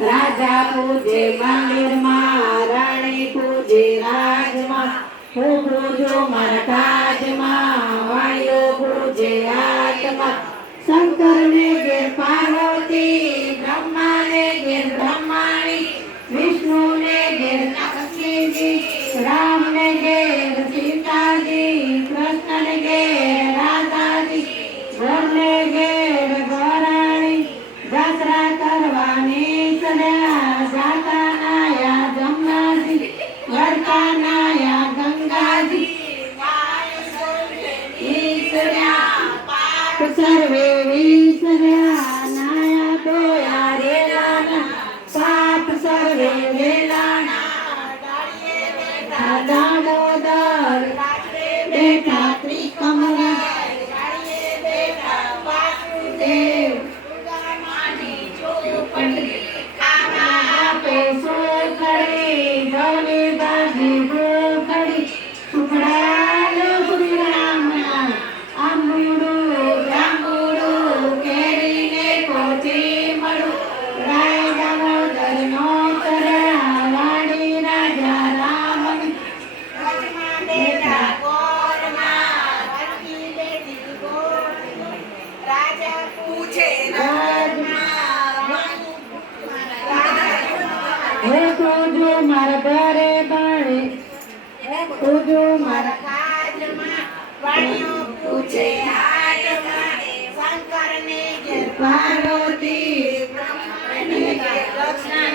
રાજા પૂજે મંદિરમાં, રાણી પૂજે રાજમાં, હું પૂજો મારા કાજમાં, વાણીઓ પૂજે આત્મા. શંકરને ઘેર પાર્વતી, બ્રહ્માને ઘેર બ્રહ્માણી, વિષ્ણુને ઘેર લક્ષ્મીજી, રામને ઘેર સીતાજી, કૃષ્ણને ઘેર રાધાજી, ઘરને ઘેર ગોરાણી. જાત્રા કરવાની સડ્યા, જાતા નાયા જમનાજી, વળતા નાયા ગંગાજી, સર્વે વિસર્યા, નાયા ધોયા રેલાના, પાપ સર્વે વેલાના. દામોદર બેઠા ત્રિકમલા, વાસુદેવ આપે સુખડી, ગૌરી બાજી ભૂખડી, સુખડાલો શ્રી રામના. આંબુડું જાંબુડું કેરીને કોચી મળું, રાય દામોદર નો તરા, વાણી રાજા રામની. રાજા પૂછે હે તુજો મારા ઘરે બાણે, તુજો મારા કાજમાં, વાણીઓ પૂછે હાટમાં. શંકરને ઘેર પાર્વતી, બ્રહ્માને ઘેર લક્ષ્મણ,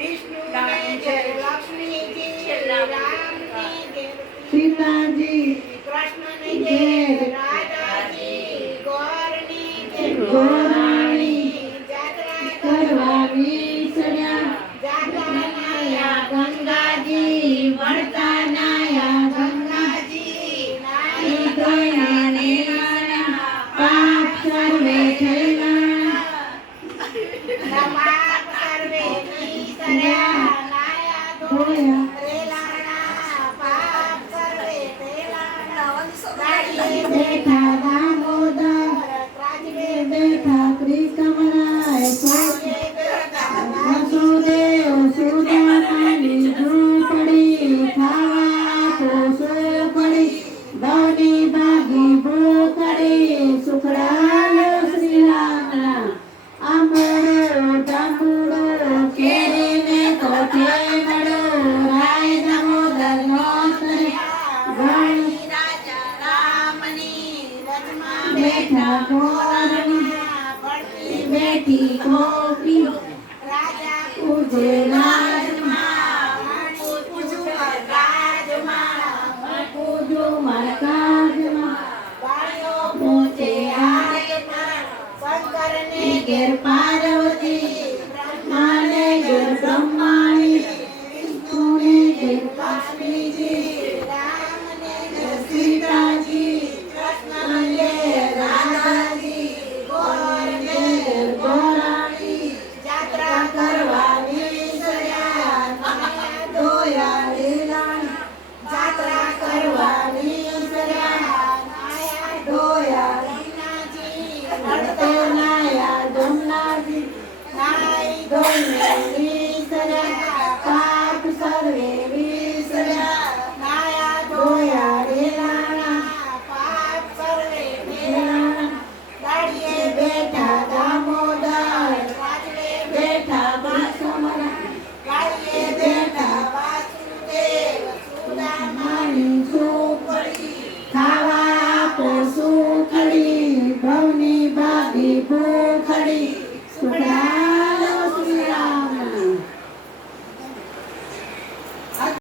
વિષ્ણુને ઘેર લક્ષ્મીજી, રામને ઘેર સીતાજી, કૃષ્ણને ઘેર રાધાજી, ગોરની ઘેર ગોરાણી. જાત્રા કરવાની સડ્યા, જાતા નાયા ગંગાજી, વળતા નાયા ગંગાજી, નાઈ ધોયા રેલાના, પાપ સર્વે થયેલા. પાપ સર્વે નિસર્યા, નાયા ધોયા રેલાના, પાપ સર્વે પેલાના. દાડીએ બેઠા દામોદર, રાજવે બેઠા ત્રિકમલાય, દાડીએ બેઠા વસુદેવ સુદામાની ઝૂંપડી, ખાવા પોસો પડી, દૌની ભાગી ભૂખડી, સુખડાલો શ્રી રામના. આંબોડો જાંબુડો કેરીને કોઠે મળો, રાય દામોદર નો તરે, વાણી રાજા રામની રજમાં બેઠા ગોરણી, ભળતી બેઠી ગોપી, રાજા પૂજે રાજમાં, વાણી પૂજું રાજમાં, પૂજો મારા કાજમાં, વાણીઓ પૂજે હાટમાં. શંકરને ઘેર પાર્વતી, બ્રહ્માને ઘેર બ્રહ્માણી, વિષ્ણુને ઘેર લક્ષ્મીજી, રામને ઘેર સીતાજી, કૃષ્ણને ઘેર રાધાજી, ગોરને ઘેર ગોરાણી. જાત્રા કરવાની સડ્યા, નાયા ધોયા રેલાના. જાત્રા કરવાની સડ્યા, નાયા ધોયા રેલાજી, વળતે નાયા જમનાજી, નાઈ ધોઈને વિસર્યા, પાપ સર્વે વિસર્યા, નાયા ધોયા રેલાના, પાપ સર્વે રેલાના. દાડીએ બેઠા દામોદર, રાજવે બેઠા બાસમરા, દાડીએ બેઠા વાસુદેવ સુદામા માની ઝૂંપડી, ખાવા આપો સુખડી, ભવની ભાગી ભૂખડી,